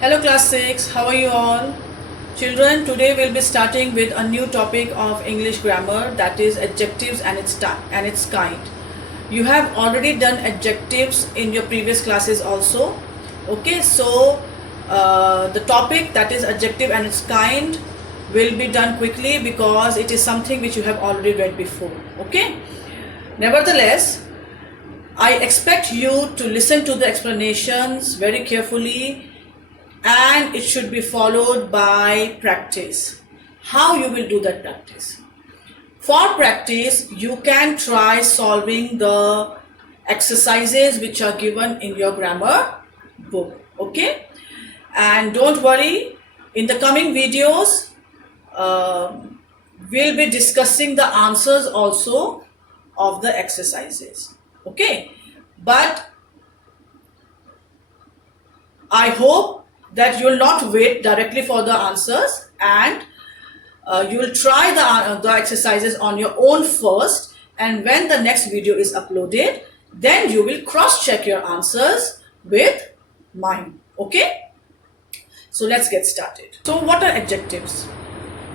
Hello class 6, how are you all? Children, today we'll be starting with a new topic of English grammar, that is adjectives and its kind. You have already done adjectives in your previous classes also. Okay, so the topic, that is adjective and its kind, will be done quickly because it is something which you have already read before. Okay, nevertheless, I expect you to listen to the explanations very carefully, and it should be followed by practice. How you will do that practice? For practice, you can try solving the exercises which are given in your grammar book. Okay, and don't worry, in the coming videos we'll be discussing the answers also of the exercises. Okay, but I hope that you will not wait directly for the answers, and you will try the exercises on your own first, and when the next video is uploaded, then you will cross check your answers with mine. Okay, so let's get started. So what are adjectives?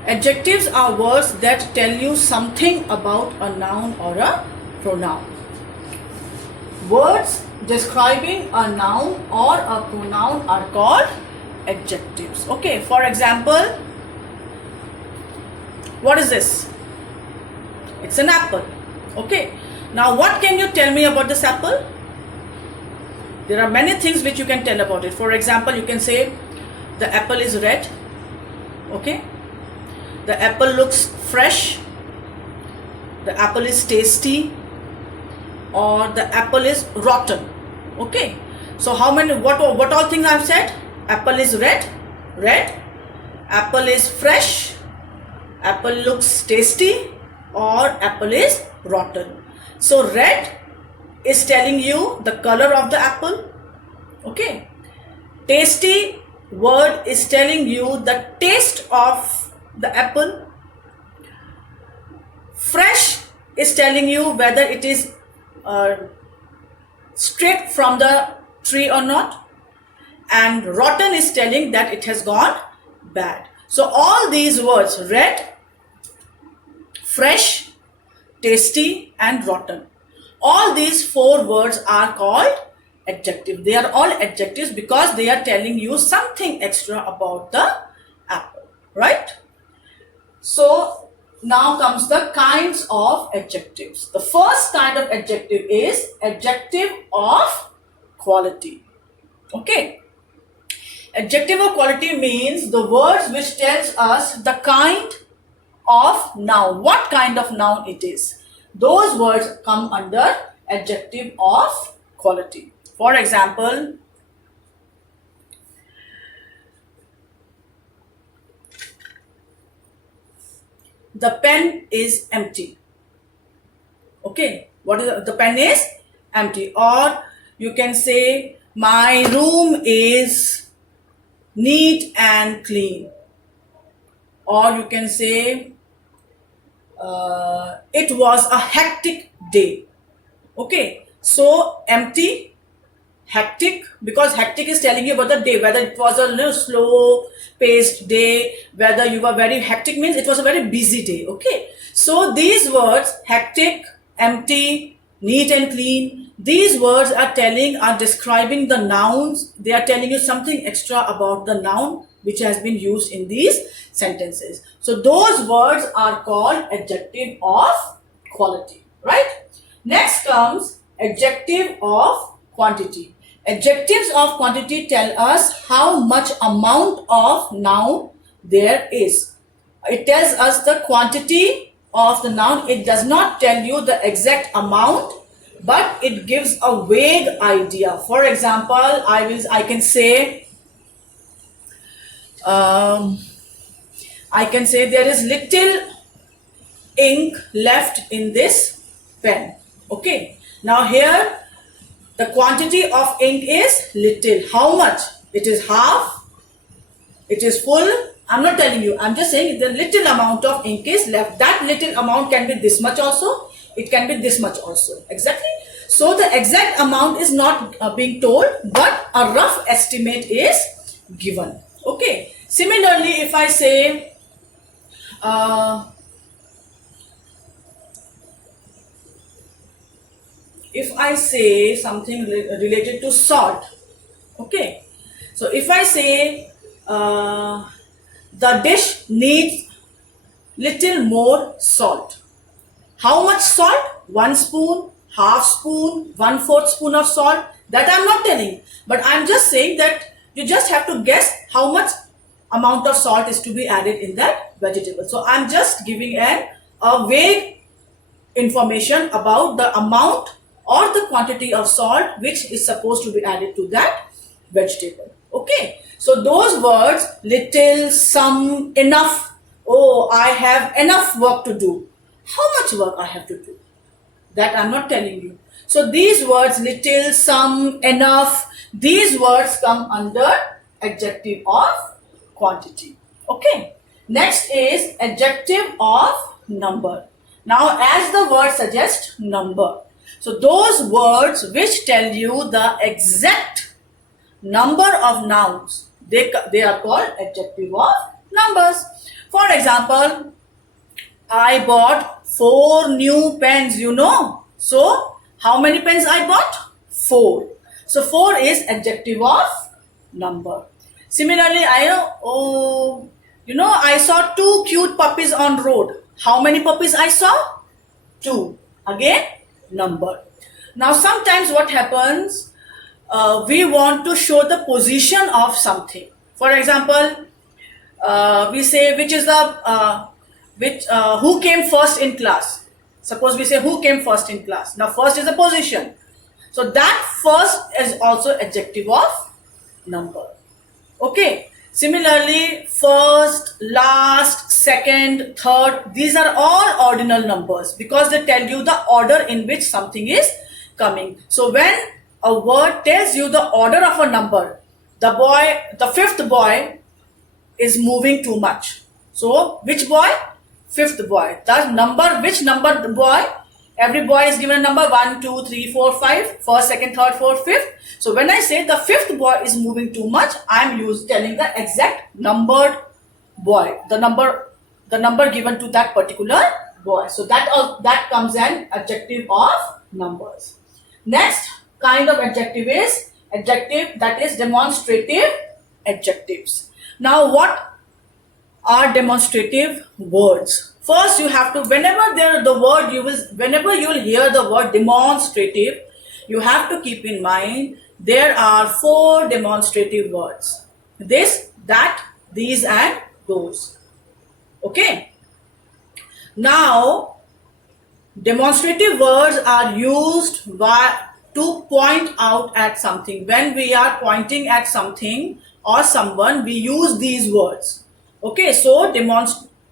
Adjectives are words that tell you something about a noun or a pronoun. Words describing a noun or a pronoun are called adjectives. Okay, for example, what is this? It's an apple. Okay, now what can you tell me about this apple? There are many things which you can tell about it. For example, you can say the apple is red. Okay, the apple looks fresh, the apple is tasty, or the apple is rotten. Okay, so what all things I've said? Apple is red, apple is fresh, apple looks tasty, or apple is rotten. So red is telling you the color of the apple. Okay, tasty word is telling you the taste of the apple. Fresh is telling you whether it is straight from the tree or not, and rotten is telling that it has gone bad. So all these words, red, fresh, tasty, and rotten, all these four words are called adjective. They are all adjectives because they are telling you something extra about the apple, right? So now comes the kinds of adjectives. The first kind of adjective is adjective of quality. Okay, adjective of quality means the words which tells us the kind of noun, what kind of noun it is. Those words come under adjective of quality. For example, the pen is empty. Okay, what is the pen is empty. Or you can say my room is neat and clean. Or you can say it was a hectic day. Okay, so empty, hectic, because hectic is telling you about the day, whether it was a little slow paced day, whether you were very hectic, means it was a very busy day. Okay, so these words, hectic, empty, neat and clean, these words are describing the nouns. They are telling you something extra about the noun which has been used in these sentences. So those words are called adjective of quality, right? Next comes adjective of quantity. Adjectives of quantity tell us how much amount of noun there is. It tells us the quantity of the noun. It does not tell you the exact amount, but it gives a vague idea. For example, I can say there is little ink left in this pen. Okay, now here the quantity of ink is little. How much? It is half, it is full. I'm not telling you, I'm just saying the little amount of ink is left. That little amount can be this much also, it can be this much also. Exactly. So the exact amount is not being told, but a rough estimate is given. Okay. Similarly, if I say uh, something related to salt, okay, so if I say the dish needs little more salt. How much salt? 1 spoon, half spoon, 1/4 spoon of salt. That I'm not telling, but I'm just saying that you just have to guess how much amount of salt is to be added in that vegetable. So I'm just giving a vague information about the amount or the quantity of salt which is supposed to be added to that vegetable. Okay, so those words, little, some, enough. Oh, I have enough work to do. How much work I have to do? That I'm not telling you. So these words, little, some, enough, these words come under adjective of quantity. Okay. Next is adjective of number. Now, as the word suggests, number. So those words which tell you the exact number of nouns, they are called adjective of numbers. For example, I bought 4 new pens, So, how many pens I bought? 4. So, 4 is adjective of number. Similarly, I saw 2 cute puppies on road. How many puppies I saw? 2. Again, number. Now, sometimes what happens, we want to show the position of something. For example, we say who came first in class. Suppose we say who came first in class. Now first is a position. So that first is also adjective of number. Okay. Similarly, first, last, second, third, these are all ordinal numbers because they tell you the order in which something is coming. So when a word tells you the order of a number, the fifth boy is moving too much. So which boy? Fifth boy. Which number boy? Every boy is given a number 1, 2, 3, 4, 5. First, second, third, fourth, fifth. So when I say the fifth boy is moving too much, I'm telling the exact numbered boy. The number given to that particular boy. So that comes an adjective of numbers. Next kind of adjective is adjective that is demonstrative adjectives. Now what are demonstrative words? First, you have to, whenever you will hear the word demonstrative, you have to keep in mind there are 4 demonstrative words. This, that, these and those. Okay. Now, demonstrative words are used to point out at something. When we are pointing at something or someone, we use these words. Okay, so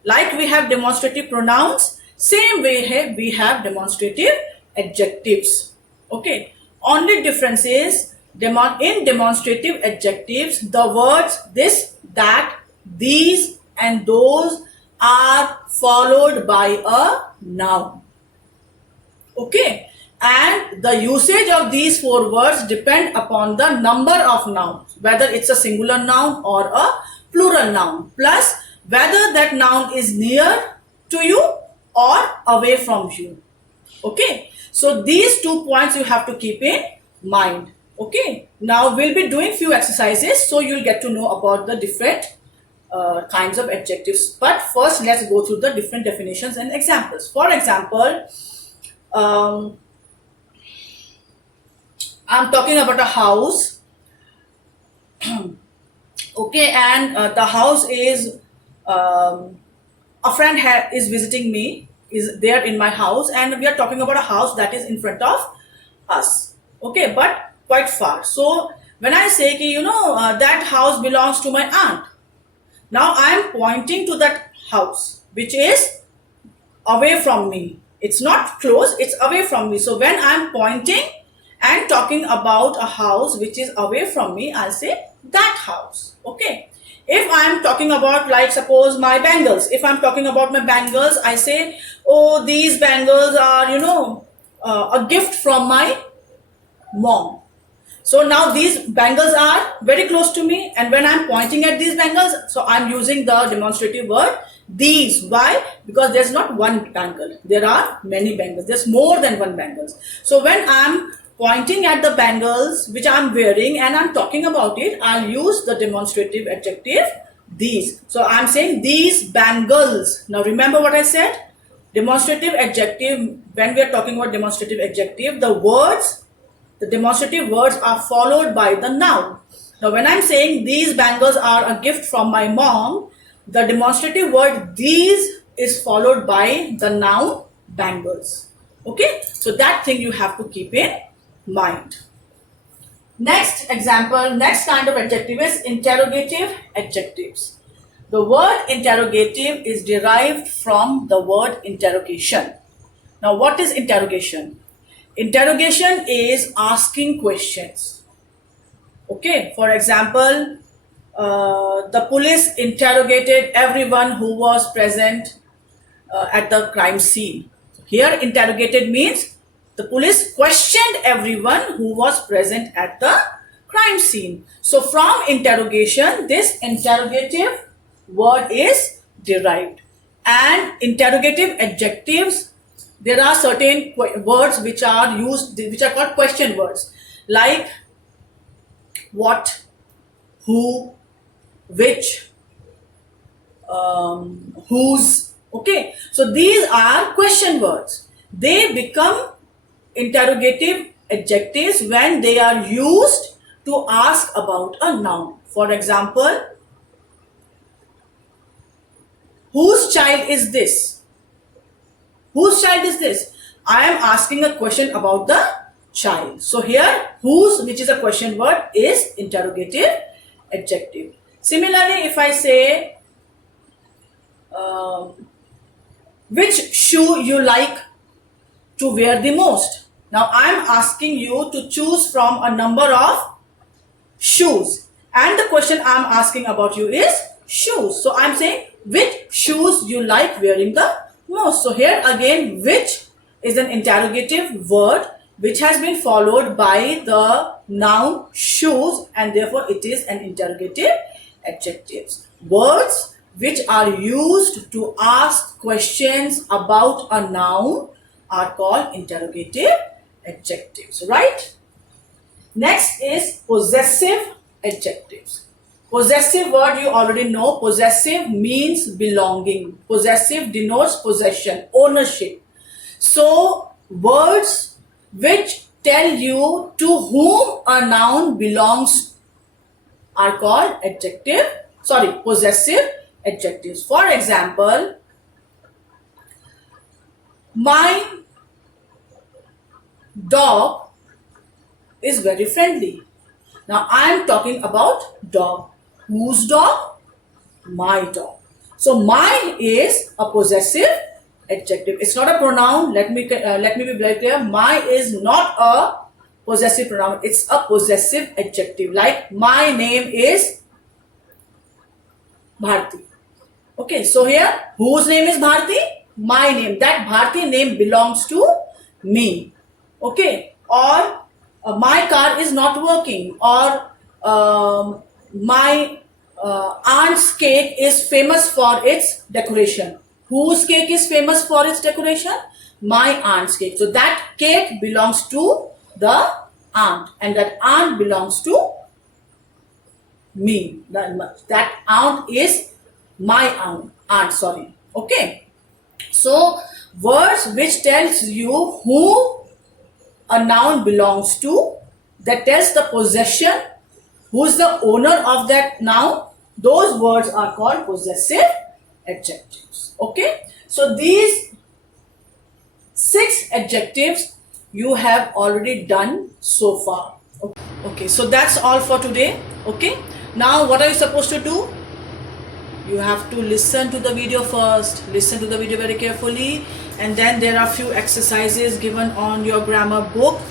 like we have demonstrative pronouns, same way we have demonstrative adjectives. Okay, only difference is in demonstrative adjectives, the words this, that, these and those are followed by a noun. Okay, and the usage of these 4 words depend upon the number of nouns, whether it's a singular noun or a plural noun, plus whether that noun is near to you or away from you. Okay, so these 2 points you have to keep in mind. Okay, now we'll be doing few exercises, so you'll get to know about the different kinds of adjectives. But first, let's go through the different definitions and examples. For example, I'm talking about a house. Okay, and the house is a friend is visiting me, is there in my house, and we are talking about a house that is in front of us. Okay, but quite far. So when I say that house belongs to my aunt, now I am pointing to that house which is away from me. It's not close, it's away from me. So when I am pointing and talking about a house which is away from me, I'll say that house. Okay, if I'm talking about, like, suppose my bangles, if I'm talking about my bangles, I say, oh, these bangles are a gift from my mom. So now these bangles are very close to me, and when I'm pointing at these bangles, so I'm using the demonstrative word these. Why? Because there's not one bangle, there are many bangles, there's more than one bangles. So when I'm pointing at the bangles which I'm wearing and I'm talking about it, I'll use the demonstrative adjective these. So I'm saying these bangles. Now remember what I said? Demonstrative adjective, when we are talking about demonstrative adjective, the demonstrative words are followed by the noun. Now when I'm saying these bangles are a gift from my mom, the demonstrative word these is followed by the noun bangles. Okay, so that thing you have to keep in mind. Next example, next kind of adjective is interrogative adjectives. The word interrogative is derived from the word interrogation. Now what is interrogation? Interrogation is asking questions. Okay, for example, the police interrogated everyone who was present at the crime scene. Here interrogated means the police questioned everyone who was present at the crime scene. So from interrogation, this interrogative word is derived. And interrogative adjectives, there are certain words which are used, which are called question words, like what, who, which, whose. Okay, so these are question words. They become interrogative adjectives when they are used to ask about a noun. For example, whose child is this? Whose child is this? I am asking a question about the child. So here, whose, which is a question word, is interrogative adjective. Similarly, if I say, which shoe you like to wear the most? Now I am asking you to choose from a number of shoes, and the question I am asking about you is shoes. So I am saying which shoes you like wearing the most. So here again, which is an interrogative word which has been followed by the noun shoes, and therefore it is an interrogative adjective. Words which are used to ask questions about a noun are called interrogative adjectives, right? Next is possessive adjectives. Possessive word you already know. Possessive means belonging. Possessive denotes possession, ownership. So words which tell you to whom a noun belongs are called possessive adjectives. For example, my dog is very friendly. Now I am talking about dog. Whose dog? My dog. So my is a possessive adjective. It's not a pronoun. Let me be very clear. My is not a possessive pronoun. It's a possessive adjective. Like my name is Bharti. Okay, so here whose name is Bharti? My name. That Bharti name belongs to me. Okay, or my car is not working, or my aunt's cake is famous for its decoration. Whose cake is famous for its decoration? My aunt's cake. So that cake belongs to the aunt, and that aunt belongs to me. That aunt is my aunt, sorry. Okay, so words which tells you who a noun belongs to, that tells the possession, who is the owner of that noun, those words are called possessive adjectives. Okay, so these 6 adjectives you have already done so far. Okay, so that's all for today. Okay, now what are you supposed to do? You have to listen to the video first. Listen to the video very carefully, and then there are few exercises given on your grammar book,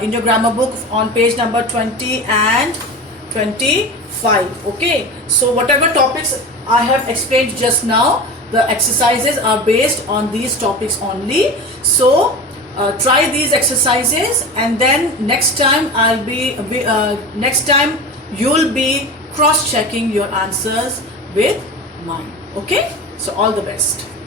in your grammar book on page number 20 and 25. Okay, so whatever topics I have explained just now, the exercises are based on these topics only. So try these exercises, and then next time next time you'll be cross checking your answers with mine. Okay, so all the best.